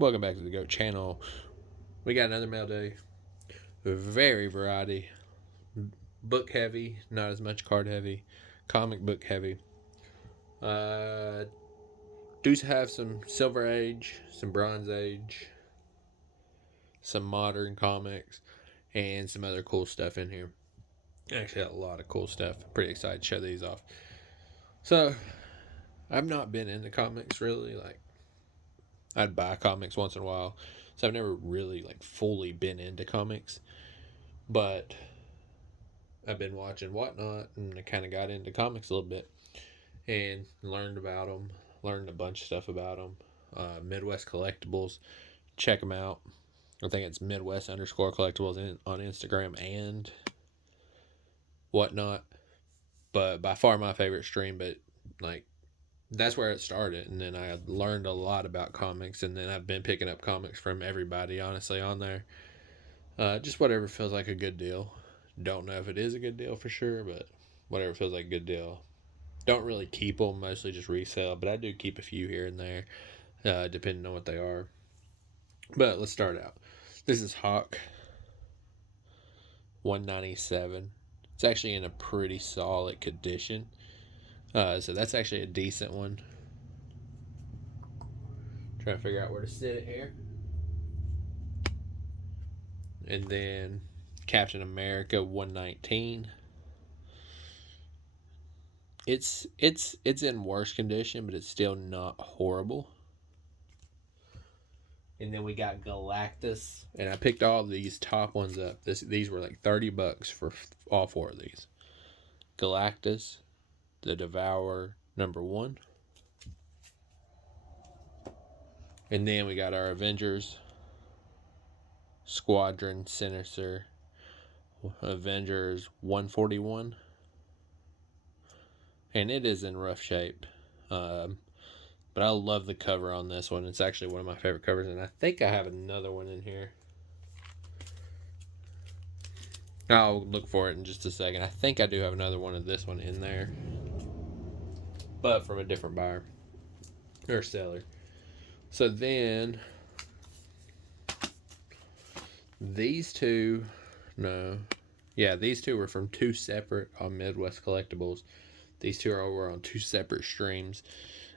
Welcome back to the G.O.A.T channel. We got another mail day. Very variety. Book heavy, not as much card heavy. Comic book heavy. Do have some Silver Age, some Bronze Age, some modern comics, and some other cool stuff in here. Actually, a lot of cool stuff. Pretty excited to show these off. So, I've not been into comics really. Like, I'd buy comics once in a while. So I've never really fully been into comics. But I've been watching Whatnot and I kind of got into comics a little bit and learned about them. Learned a bunch of stuff about them. Midwest Collectibles. Check them out. I think it's Midwest_collectibles on Instagram and Whatnot. But by far my favorite stream. But that's where it started. And then I learned a lot about comics. And then I've been picking up comics from everybody, honestly, on there. Just whatever feels like a good deal. Don't know if it is a good deal for sure, but whatever feels like a good deal. Don't really keep them, mostly just resell, but I do keep a few here and there, depending on what they are. But let's start out. This is Hawk 197. It's actually in a pretty solid condition. So that's actually a decent one. Trying to figure out where to sit it here. And then Captain America 119. It's in worse condition, but it's still not horrible. And then we got Galactus, and I picked all these top ones up. These were like $30 for all four of these. Galactus, the Devourer #1, and then we got our Avengers, Squadron Sinister, Avengers 141, and it is in rough shape. But I love the cover on this one. It's actually one of my favorite covers, and I think I have another one in here. I'll look for it in just a second. I think I do have another one of this one in there, but from a different buyer or seller. So then these two, these two were from two separate Midwest Collectibles. These two are over on two separate streams.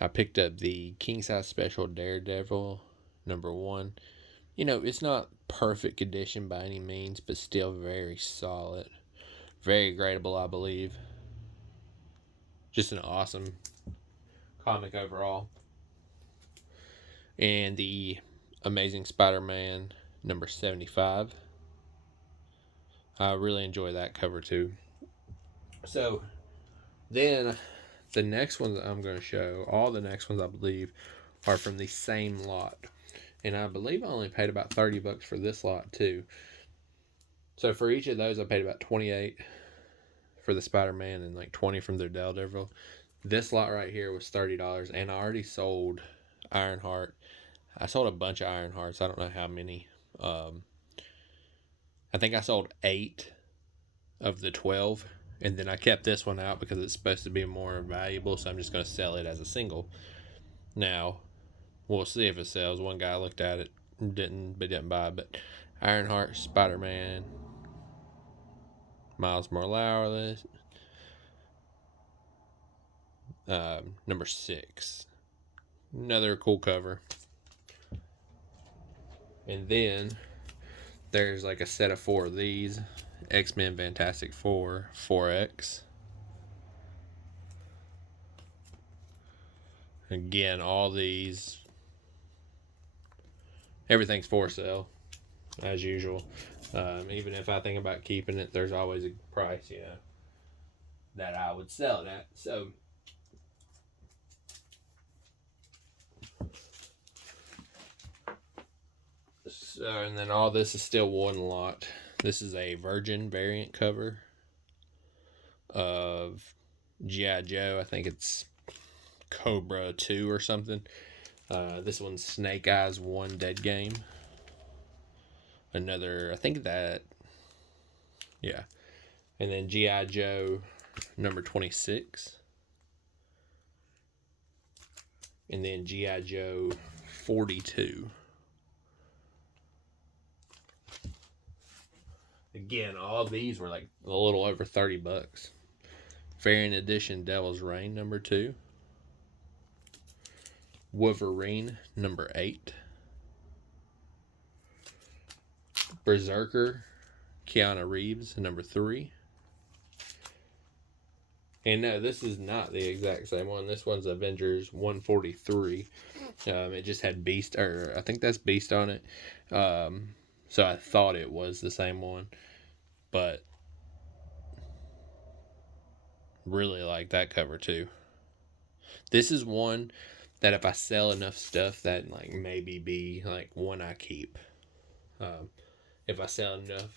I picked up the King Size Special Daredevil #1. You know, it's not perfect condition by any means, but still very solid. Very gradable, I believe. Just an awesome comic overall. And the Amazing Spider-Man #75. I really enjoy that cover too. So then the next ones I'm going to show, all the next ones I believe, are from the same lot. And I believe I only paid about $30 for this lot too. So for each of those, I paid about $28 for the Spider-Man and like $20 from their Daredevil. This lot right here was $30, and I already sold Ironheart. I sold a bunch of Ironhearts. I don't know how many. I think I sold 8 of the 12, and then I kept this one out because it's supposed to be more valuable, so I'm just going to sell it as a single. Now, we'll see if it sells. One guy looked at it, didn't buy it, but Ironheart, Spider-Man, Miles Morales, #6. Another cool cover. And then there's like a set of 4 of these. X-Men Fantastic Four 4X. Again, all these, everything's for sale, as usual. Even if I think about keeping it, there's always a price, that I would sell it at. And then all this is still one lot. This is a Virgin variant cover of G.I. Joe. I think it's Cobra 2 or something. This one's Snake Eyes 1 Dead Game. Another, I think that, yeah. And then G.I. Joe #26. And then G.I. Joe 42. Again, all these were like a little over $30. Variant Edition Devil's Reign number 2. Wolverine number 8. Berserker Keanu Reeves number 3. And no, this is not the exact same one. This one's Avengers 143. It just had Beast, or I think that's Beast on it. So I thought it was the same one, but really like that cover too. This is one that if I sell enough stuff, that like maybe be like one I keep. If I sell enough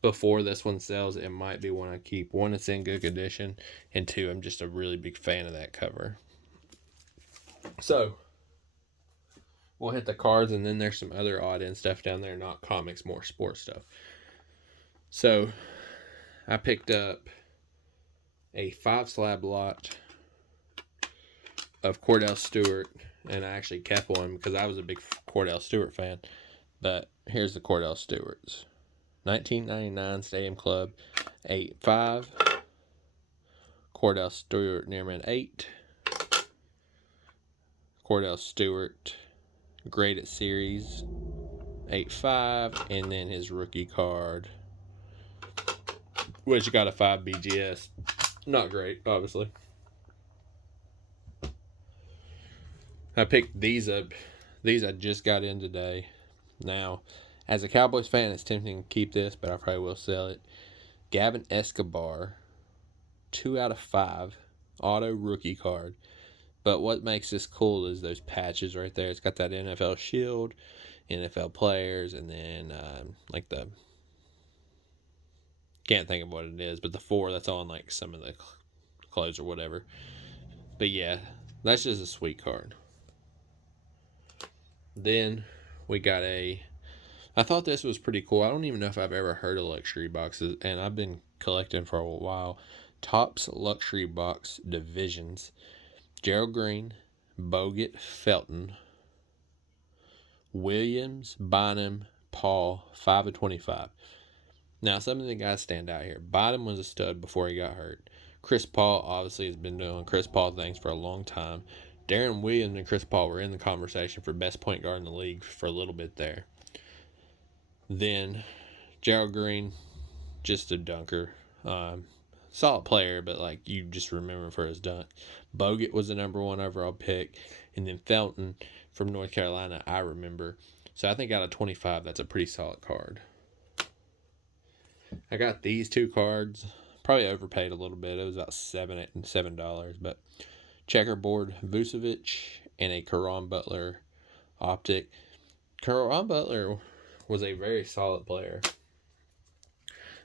before this one sells, it might be one I keep. One, it's in good condition, and two, I'm just a really big fan of that cover. So we'll hit the cards, and then there's some other odd end stuff down there, not comics, more sports stuff. So I picked up a 5 slab lot of Cordell Stewart, and I actually kept one because I was a big Cordell Stewart fan. But here's the Cordell Stewarts. 1999 Stadium Club 8-5. Cordell Stewart Nearman 8. Cordell Stewart Graded Series 8-5. And then his rookie card, which got a 5 BGS. Not great, obviously. I picked these up. These I just got in today. Now, as a Cowboys fan, it's tempting to keep this, but I probably will sell it. Gavin Escobar, 2/5 auto rookie card. But what makes this cool is those patches right there. It's got that NFL shield, NFL players, and then like the, can't think of what it is, but the 4 that's on like some of the clothes or whatever. But yeah, that's just a sweet card. Then we got I thought this was pretty cool. I don't even know if I've ever heard of luxury boxes, and I've been collecting for a while. Topps Luxury Box Divisions. Gerald Green, Bogut, Felton, Williams, Bynum, Paul, 5/25. Now, some of the guys stand out here. Bynum was a stud before he got hurt. Chris Paul obviously has been doing Chris Paul things for a long time. Darren Williams and Chris Paul were in the conversation for best point guard in the league for a little bit there. Then Gerald Green, just a dunker. Solid player, but like you just remember him for his dunk. Bogut was the number 1 overall pick. And then Felton from North Carolina, I remember. So I think out of 25, that's a pretty solid card. I got these 2 cards. Probably overpaid a little bit. It was about $7, but checkerboard Vucevic and a Caron Butler optic. Caron Butler was a very solid player.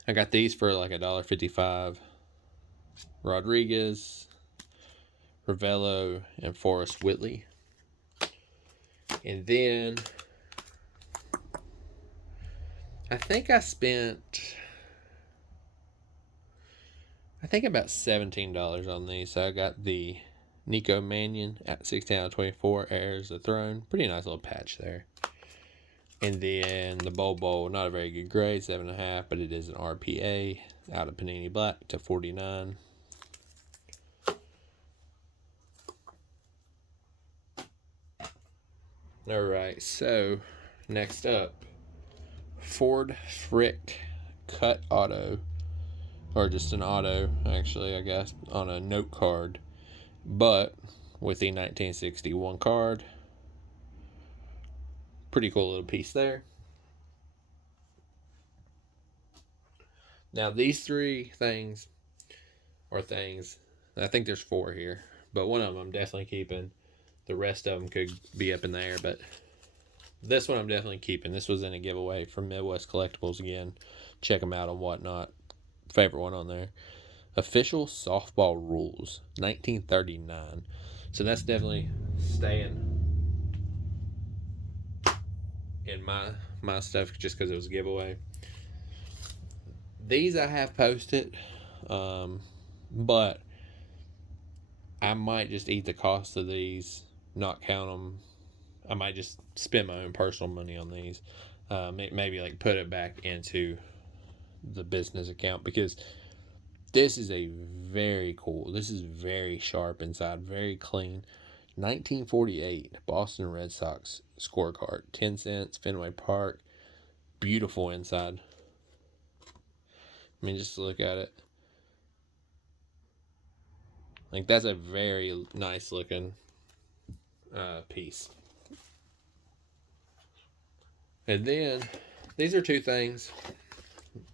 I got these for like $1.55. Rodriguez, Ravello, and Forrest Whitley. And then I think I spent about $17 on these. So I got the Nico Mannion at 16/24, Heirs of the Throne. Pretty nice little patch there. And then the Bowl, not a very good grade, 7.5, but it is an RPA out of Panini Black to 49. All right, so next up, Ford Frick cut auto, or just an auto, actually, I guess, on a note card, but with the 1961 card. Pretty cool little piece there. Now, these 3 things, I think there's 4 here, but one of them I'm definitely keeping. The rest of them could be up in the air, but this one I'm definitely keeping. This was in a giveaway from Midwest Collectibles again. Check them out on Whatnot. Favorite one on there. Official Softball Rules, 1939. So that's definitely staying in my stuff just because it was a giveaway. These I have posted, but I might just eat the cost of these, not count them. I might just spend my own personal money on these. Maybe like put it back into the business account, because this is a very cool. This is very sharp inside, very clean. 1948 Boston Red Sox scorecard, 10 cents, Fenway Park. Beautiful inside. I mean, just look at it. Like, that's a very nice looking piece. And then these are two things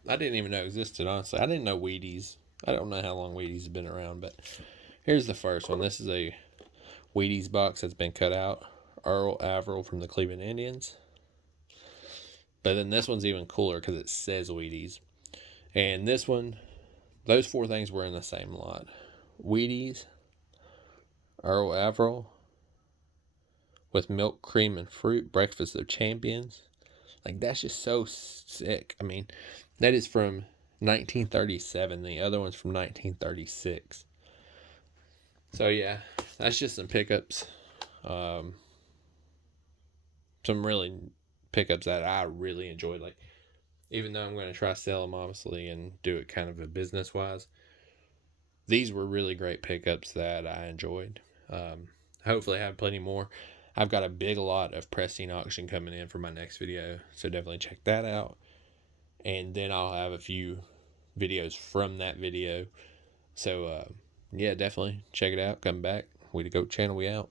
I didn't even know existed, honestly. I didn't know Wheaties. I don't know how long Wheaties has been around, but here's the first one. This is a Wheaties box that's been cut out. Earl Averill from the Cleveland Indians. But then this one's even cooler because it says Wheaties. And this one, those four things were in the same lot. Wheaties, Earl Averill, with milk, cream, and fruit, breakfast of champions. Like, that's just so sick. I mean, that is from 1937. The other one's from 1936. So yeah, that's just some pickups. Some really pickups that I really enjoyed. Like, even though I'm going to try to sell them, obviously, and do it kind of a business wise, these were really great pickups that I enjoyed. Hopefully, I have plenty more. I've got a big lot of pressing auction coming in for my next video, so definitely check that out. And then I'll have a few videos from that video. So, yeah, definitely check it out. Come back. We the GO.A.T channel. We out.